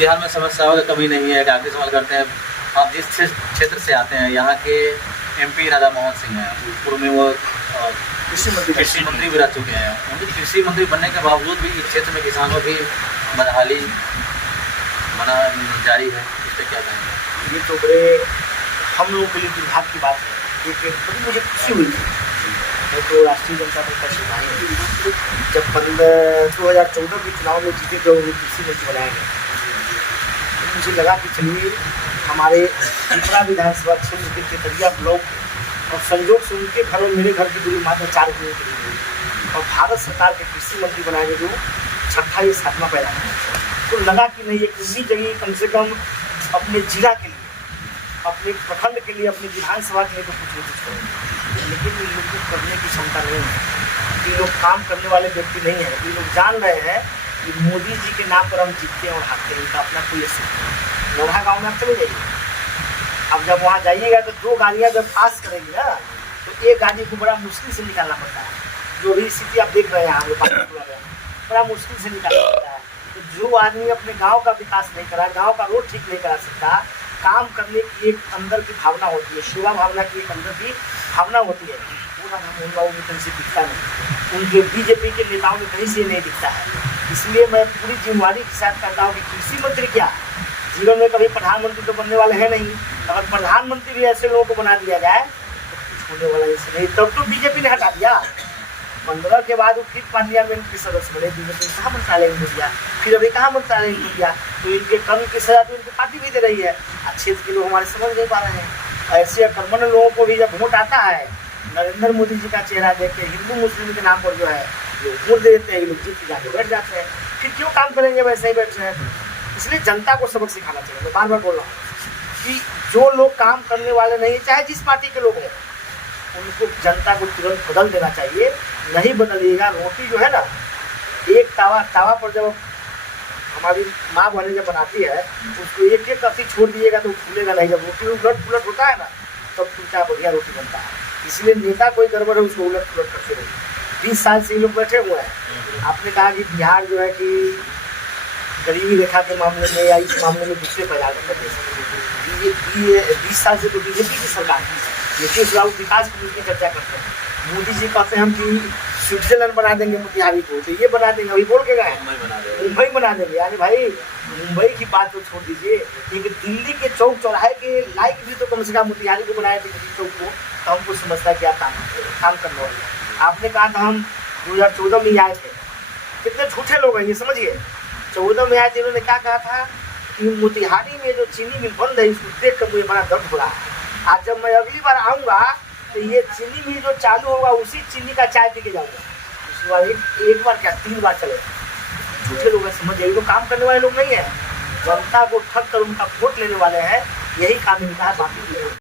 बिहार में समस्याओं की कमी नहीं है, काफ़ी सवाल करते हैं। आप जिस क्षेत्र से आते हैं, यहाँ के एमपी राधा मोहन सिंह हैं, पूर्व में वो कृषि मंत्री भी रह चुके हैं। उनके कृषि मंत्री बनने के बावजूद भी इस क्षेत्र में किसानों की बदहाली बना जारी है। इस पर क्या कहेंगे? ये तो बड़े हम लोगों के लिए दुर्भाग्य की बात है। एक बड़ी मुझे खुशी हुई थी, मैं तो राष्ट्रीय जनता दल का सिपाही हूँ। जब 2014 के चुनाव में जीते तो उन्हें कृषि मंत्री बनाया गया, तो मुझे लगा कि चलिए हमारे त्रिपुरा विधानसभा क्षेत्र के तेतरिया ब्लॉक और संयोग से उनके घर और मेरे घर की दूरी मात्र 4 किलोमीटर की दूरी, और भारत सरकार के कृषि मंत्री बनाए गए जो छठा ये 7वां पैदा है। तो लगा कि नहीं, एक नई जगह कम से कम अपने जिला के लिए, अपने प्रखंड के लिए, अपनी विधानसभा के लिए तो कुछ न कुछ करेंगे। लेकिन इन लोग को करने की क्षमता नहीं है, ये लोग काम करने वाले व्यक्ति नहीं है। ये लोग जान रहे हैं कि मोदी जी के नाम पर हम जीतते हैं और हारते हैं, इनका अपना कोई असर नहीं। लोढ़ा गाँव में आप चले जाइए, अब जब वहाँ जाइएगा तो 2 गाड़ियाँ जब पास करेंगी ना, तो एक गाड़ी को बड़ा मुश्किल से निकालना पड़ता है। जो भी स्थिति आप देख रहे हैं हम लोग बड़ा मुश्किल से निकालना पड़ता है। तो जो आदमी अपने गांव का विकास नहीं करा, गांव का रोड ठीक नहीं करा सकता, काम करने की एक अंदर की भावना होती है, सेवा भावना की एक अंदर की भावना होती है, वो ना उन लोगों में कहीं से दिखता नहीं। उनके बीजेपी के नेताओं में कहीं से नहीं दिखता है। इसलिए मैं पूरी जिम्मेवारी के साथ कहता हूँ कि कृषि मंत्री क्या, जीवन में कभी प्रधानमंत्री तो बनने वाले हैं नहीं। अगर प्रधानमंत्री भी ऐसे लोगों को बना दिया जाए तो कुछ होने वाला ऐसे नहीं। तब तो बीजेपी ने हटा दिया, 15 के बाद वो फिर पार्लियामेंट के सदस्य बने, बीजेपी ने कहाँ मंत्रालय में दिया, फिर अभी कहाँ मंत्रालय में दिया। तो इनके कर्म की सजा तो इनकी पार्टी भी दे रही है। क्षेत्र के लोग हमारे समझ नहीं पा रहे हैं। ऐसे अकर्मण्य लोगों को भी जब वोट आता है, नरेंद्र मोदी जी का चेहरा देख के हिंदू मुस्लिम के नाम पर जो है लोग वोट दे देते हैं, लोग जीत के जाके बैठ जाते हैं। फिर क्यों काम करेंगे, वैसे ही बैठ रहे हैं। इसलिए जनता को सबक सिखाना चाहिए। मैं बार बार बोल रहा हूँ कि जो लोग काम करने वाले नहीं, चाहे जिस पार्टी के लोग हों, उनको जनता को तुरंत बदल देना चाहिए। नहीं बदलिएगा, रोटी जो है ना, एक तावा पर जब हमारी माँ बहनें जब बनाती है, उसको एक एक कसी छोड़ दिएगा तो फूलेगा नहीं। जब रोटी उलट पुलट होता है ना, तब तुमचा बढ़िया रोटी बनता है। इसलिए नेता कोई गड़बड़ है उसको उलट पुलट करते रहिए। 20 साल से ये लोग बैठे हुए हैं। आपने कहा कि बिहार जो है कि गरीबी रेखा के मामले में या इस मामले में दूसरे पैदा करते हैं। ये 20 साल से तो बीजेपी की सरकार है। नीतीश बाबू विकास की चर्चा करते हैं, मोदी जी कहते हैं हम कि स्विट्जरलैंड बना देंगे मोतिहारी को, तो ये बना देंगे। अभी बोल के गए मुंबई बना देंगे। यानी भाई मुंबई की बात तो छोड़ दीजिए, लेकिन दिल्ली के चौक चौराहे के लायक भी तो कम से कम मोतिहारी को बनाए थे किसी चौक को, तो हमको समझता है कि आप काम करने वाले। आपने कहा था हम 2014 में आए थे, कितने झूठे लोग हैं ये समझिए। 14 में आए थे, इन्होंने क्या कहा था कि मोतिहारी में जो चीनी मिल बंद है, इसको देख कर मुझे बड़ा दर्द हो रहा है। आज जब मैं अगली बार आऊँगा तो ये चीनी मिल जो चालू होगा उसी चीनी का चाय पी के जाऊँगा। उसके बाद एक बार क्या 3 बार चलेगा। झूठे लोग हैं समझिए, ये लोग काम करने वाले लोग नहीं है। जनता को ठग कर उनका वोट लेने वाले हैं, यही काम इनका है। बाकी